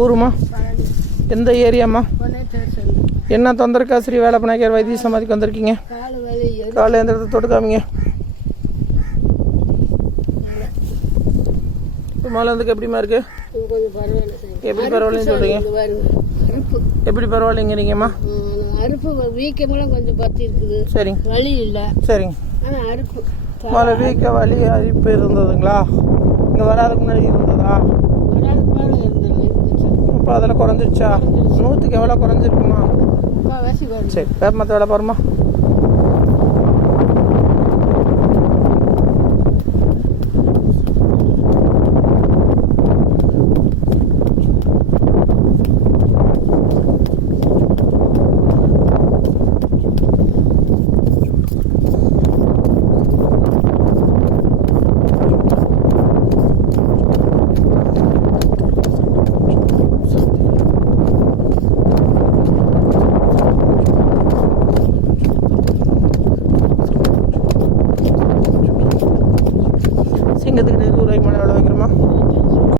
ஊருமா? எந்த ஏரியாம்மா? என்ன தொந்தரக்காசிரி வேலை பண்ணாக்கிற வைத்திய சமாதிக்கு வந்திருக்கீங்க? காலை எந்த இடத்த தொட்டு காமிங்க. இப்போ மேலே வந்துக்கு எப்படிமா இருக்கு? எப்படி பரவாயில்லன்னு சொல்கிறீங்க? எப்படி பரவாயில்லைங்கிறீங்கம்மா? அறுப்பு வீக்கமெல்லாம் கொஞ்சம் பற்றி இருக்குது. சரிங்க. வலி இல்லை. சரிங்க. ஆனால் அறுப்பு மேலே வீக்க வலி அரிப்பு இருந்ததுங்களா? இங்கே வராதுக்கு முன்னாடி இருந்ததா? வராதுக்கு மேலே இருந்துச்சு. இப்போ அதில் குறைஞ்சிருச்சா? 100க்கு எவ்வளோ குறைஞ்சிருக்குமா? சரி, வேறு மற்ற வேலை பாருமா. சிங்கத்துக்கு 100 ரூபாய்க்கு மேலே எவ்வளோ வைக்கிறோமா?